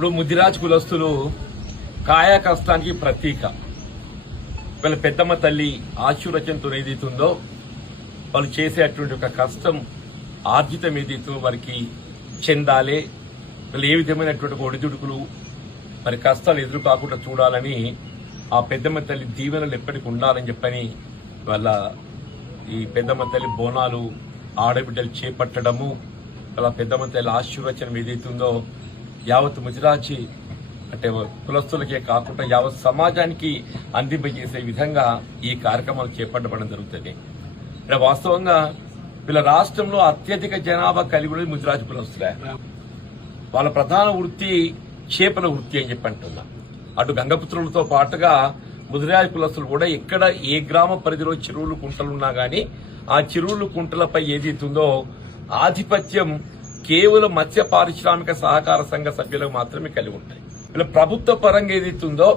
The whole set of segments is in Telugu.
ఇప్పుడు ముదిరాజ్ కులస్తులు కాయా కష్టానికి ప్రతీక. వీళ్ళ పెద్దమ్మ తల్లి ఆశీర్వచనతో ఏదైతుందో వాళ్ళు చేసేటువంటి ఒక కష్టం ఆర్జితం ఏదైతుందో వారికి చెందాలే. వీళ్ళు ఏ విధమైనటువంటి ఒడిదుడుకులు మరి కష్టాలు ఎదురు కాకుండా చూడాలని ఆ పెద్దమ్మ తల్లి దీవెనలు ఎప్పటికి ఉండాలని చెప్పని వాళ్ళ ఈ పెద్దమ్మ తల్లి బోనాలు ఆడబిడ్డలు చేపట్టడము, వాళ్ళ పెద్దమ్మ తల్లి ఆశీర్వచనం ఏదైతుందో యావత్ ముదిరాజి అంటే కులస్తులకే కాకుండా యావత్ సమాజానికి అందింపజేసే విధంగా ఈ కార్యక్రమాలు చేపట్టడం జరుగుతుంది. వాస్తవంగా వీళ్ళ రాష్ట్రంలో అత్యధిక జనాభా కలిగి ఉన్నది ముదిరాజు కులస్తులే. వాళ్ళ ప్రధాన వృత్తి చేపల వృత్తి అని చెప్పి అంటున్నా. అటు గంగపుత్రులతో పాటుగా ముదిరాజు కులస్తులు కూడా ఎక్కడ ఏ గ్రామ పరిధిలో చెరువులు కుంటలు ఉన్నా గానీ ఆ చెరువులు కుంటలపై ఏదైతుందో ఆధిపత్యం కేవలం మత్స్య పారిశ్రామిక సహకార సంఘ సభ్యులకు మాత్రమే కలిగి ఉంటాయి. ఇలా ప్రభుత్వ పరంగా ఏదైతుందో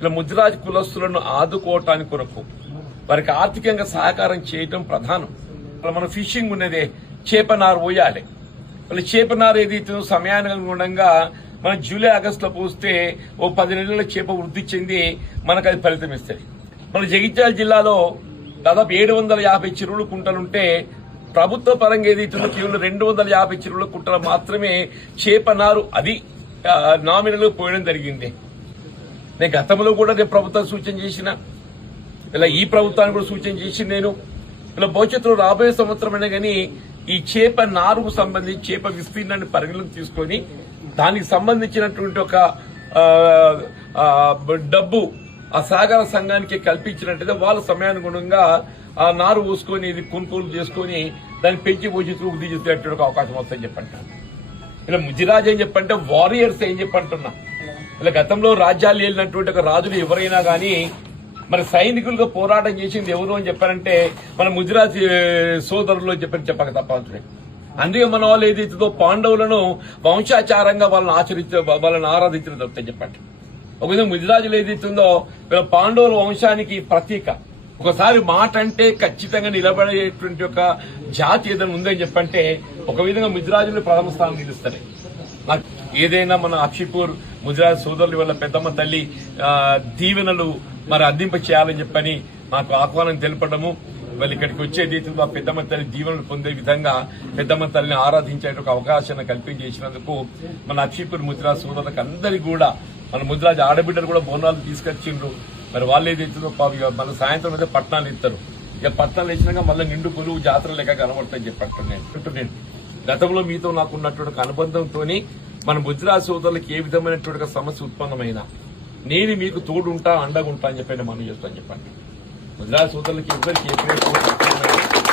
ఇలా ముదిరాజు కులస్తులను ఆదుకోవటానికి కొరకు వారికి ఆర్థికంగా సహకారం చేయటం ప్రధానం. మన ఫిషింగ్ ఉన్నదే చేపనారు పోయాలి. వాళ్ళ చేపనారు ఏదైతుందో సమయానికి అనుగుణంగా మనం జూలై ఆగస్టులో పోస్తే ఓ 10 నెలల చేప వృద్ధి చెంది మనకు అది ఫలితం ఇస్తుంది. మన జగిత్యాల జిల్లాలో దాదాపు 750 చెరువులు కుంటలుంటే ప్రభుత్వ పరంగా ఏదైతుందో కేవలం 250 చెరువుల కుంటలు మాత్రమే చేపనారు అది నామినల్ పోయడం జరిగింది. నేను గతంలో కూడా నేను ప్రభుత్వం సూచన చేసిన, ఇలా ఈ ప్రభుత్వానికి కూడా సూచన చేసి నేను ఇలా భవిష్యత్తులో రాబోయే సంవత్సరమైనా కానీ ఈ చేప నారుకు సంబంధించి చేప విస్తీర్ణాన్ని పరిగణలోకి తీసుకొని దానికి సంబంధించినటువంటి ఒక డబ్బు ఆ సహకార సంఘానికి కల్పించినట్టయితే వాళ్ళ సమయానుగుణంగా ఆ నారు పోసుకొని ఇది కొనుగోలు చేసుకుని దాన్ని పెంచి పోషించుకు తీసేటటువంటి ఒక అవకాశం వస్తుందని చెప్పంటాను. ఇలా ముదిరాజ్ అని చెప్పంటే వారియర్స్ ఏం చెప్పంటున్నా. ఇలా గతంలో రాజ్యాలు వెళ్ళినటువంటి ఒక రాజులు ఎవరైనా గానీ మరి సైనికులుగా పోరాటం చేసింది ఎవరు అని చెప్పారంటే మన ముదిరాజ్ సోదరులు అని చెప్పక తప్పదు. అందుకే మన వాళ్ళు ఏదైతుందో పాండవులను వంశాచారంగా వాళ్ళని ఆరాధించిన తప్పని చెప్పండి. ఒక విధంగా ముదిరాజులు ఏదైతుందో వీళ్ళ పాండవుల వంశానికి ప్రతీక. ఒకసారి మాట అంటే ఖచ్చితంగా నిలబడేటువంటి ఒక జాతి ఏదైనా ఉందని చెప్పంటే ఒక విధంగా ముదిరాజులు ప్రథమ స్థానం నిలుస్తాయి. నాకు ఏదైనా మన అక్షిపూర్ ముదిరాజు సోదరులు వల్ల పెద్దమ్మ తల్లి దీవెనలు మరి అందింప చేయాలని చెప్పని నాకు ఆహ్వానం తెలపడము, వాళ్ళు ఇక్కడికి వచ్చేది మా పెద్దమ్మ తల్లి దీవెనలు పొందే విధంగా పెద్దమ్మ తల్లిని ఆరాధించే ఒక అవకాశాన్ని కల్పించేసినందుకు మన అక్షిపూర్ ముదిరాజు సోదరులకు అందరికీ కూడా మన ముదిరాజు ఆడబిడ్డలు కూడా బోనాలు తీసుకొచ్చిండ్రు. మరి వాళ్ళు ఏదైతుందో మన సాయంత్రం అయితే పట్టణాలు ఇస్తారు. ఇక పట్టణాలు ఇచ్చినాక మళ్ళీ నిండు కొలువు జాతర లెక్క కనబడతాయని చెప్పంటున్నాను. గతంలో మీతో నాకున్నటువంటి అనుబంధంతో మన ముదిరాజు సోదరులకు ఏ విధమైనటువంటి సమస్య ఉత్పన్నమైనా నేను మీకు తోడుంటా అండగుంటా అని చెప్పి మనం చేస్తాను చెప్పండి. ముదిరాజు సోదరులకి ఎవరికి ఎప్పుడైతే